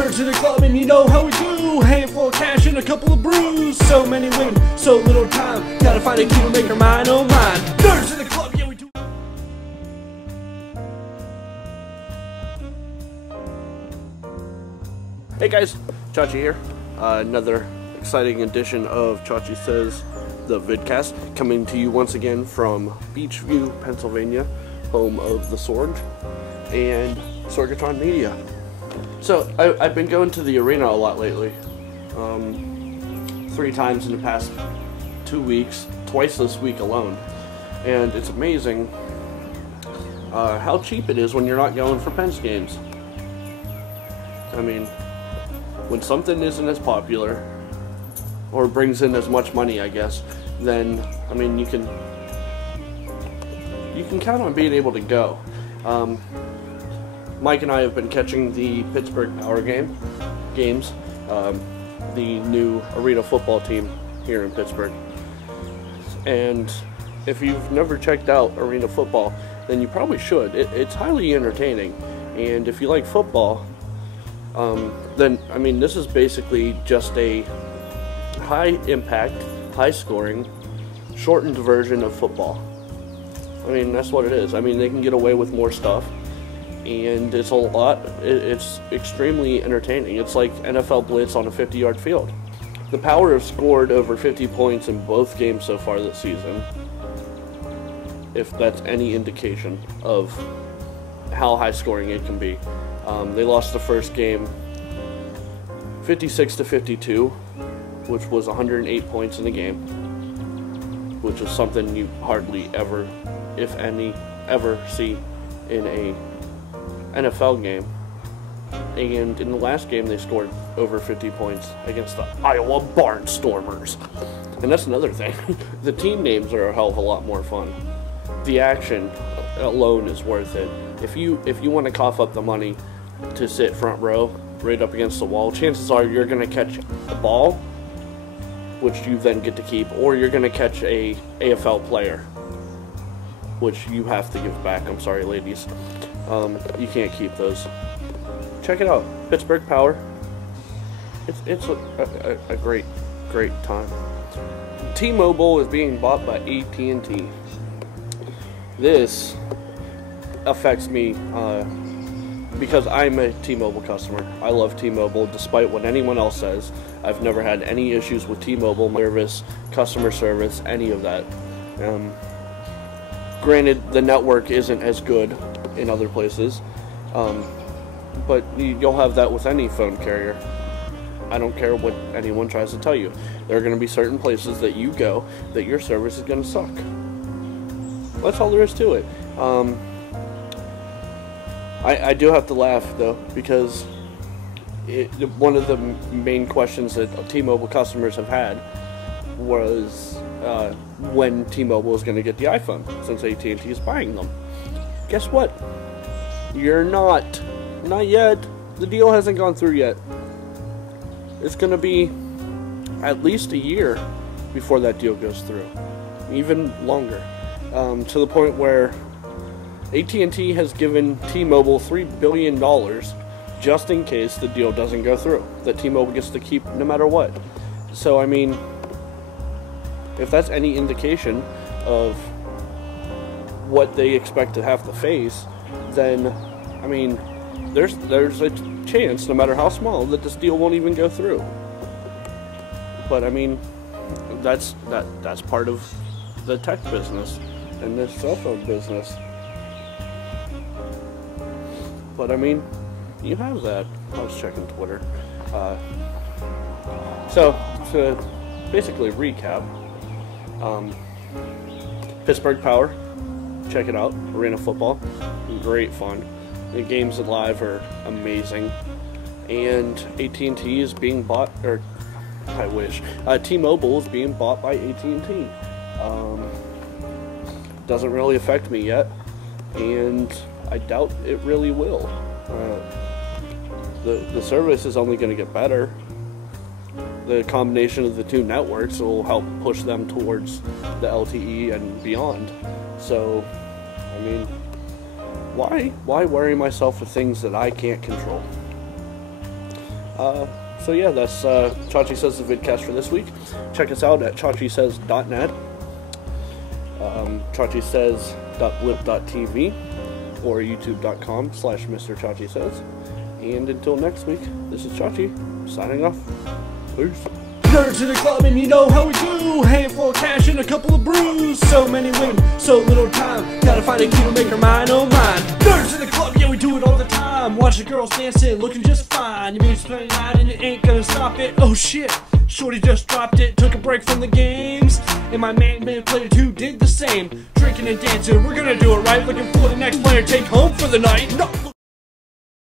Turn to the club and you know how we do. Handful of cash and a couple of brews. So many women, so little time. Gotta find a key to make her mine, oh mine. Turn to the club, yeah we do. Hey guys, Chachi here. Another exciting edition of Chachi Says, the vidcast, coming to you once again from Beachview, Pennsylvania, home of the Sorg and Sorgatron Media. So I've been going to the arena a lot lately, 3 times in the past 2 weeks, twice this week alone, and it's amazing how cheap it is when you're not going for Pens games. I mean, when something isn't as popular or brings in as much money, I guess, then I mean you can count on being able to go. Mike and I have been catching the Pittsburgh Power games, the new arena football team here in Pittsburgh. And if you've never checked out arena football, then you probably should. It's highly entertaining, and if you like football, then I mean this is basically just a high impact, high scoring, shortened version of football. I mean that's what it is. I mean they can get away with more stuff, and it's extremely entertaining. It's like NFL Blitz on a 50-yard field. The Power have scored over 50 points in both games so far this season, if that's any indication of how high scoring it can be. They lost the first game 56-52, which was 108 points in the game, which is something you hardly ever, if any, ever see in a NFL game. And in the last game they scored over 50 points against the Iowa Barnstormers. And that's another thing. The team names are a hell of a lot more fun. The action alone is worth it. If you want to cough up the money to sit front row right up against the wall, chances are you're going to catch a ball, which you then get to keep, or you're going to catch a AFL player, which you have to give back. I'm sorry, ladies. You can't keep those. Check it out, Pittsburgh Power. It's a great time. T-Mobile is being bought by AT&T. This affects me because I'm a T-Mobile customer. I love T-Mobile despite what anyone else says. I've never had any issues with T-Mobile service, customer service, any of that. Granted, the network isn't as good in other places, but you'll have that with any phone carrier. I don't care what anyone tries to tell you. There are going to be certain places that you go that your service is going to suck. That's all there is to it. I do have to laugh though, because one of the main questions that T-Mobile customers have had was when T-Mobile is going to get the iPhone, since AT&T is buying them. Guess what? You're not. Not yet. The deal hasn't gone through yet. It's going to be at least a year before that deal goes through. Even longer. To the point where AT&T has given T-Mobile $3 billion just in case the deal doesn't go through, that T-Mobile gets to keep no matter what. So, I mean, if that's any indication of what they expect to have to face, then, I mean, there's a chance, no matter how small, that this deal won't even go through. But, I mean, that's part of the tech business and the cell phone business. But I mean, you have that. I was checking Twitter. So to basically recap, Pittsburgh Power, check it out. Arena football, great fun. The games live are amazing, and AT&T is being bought, or I wish T-Mobile is being bought by AT&T. Doesn't really affect me yet, and I doubt it really will. The service is only going to get better. The combination of the two networks will help push them towards the LTE and beyond. So, I mean, why worry myself with things that I can't control? So yeah, that's Chachi Says the vidcast for this week. Check us out at chachisays.net, chachisays.blip.tv, or youtube.com/Mr. Chachi Says. And until next week, this is Chachi, signing off. Peace. Nerds in the club and you know how we do. Handful of cash and a couple of brews. So many women, so little time. Gotta find a key to make her mine, oh mine. Nerds in the club, yeah we do it all the time. Watch the girls dancing, looking just fine. Your music's playing loud and it ain't gonna stop it. Oh shit, shorty just dropped it. Took a break from the games, and my man player 2 did the same. Drinking and dancing, we're gonna do it right. Looking for the next player, take home for the night. No.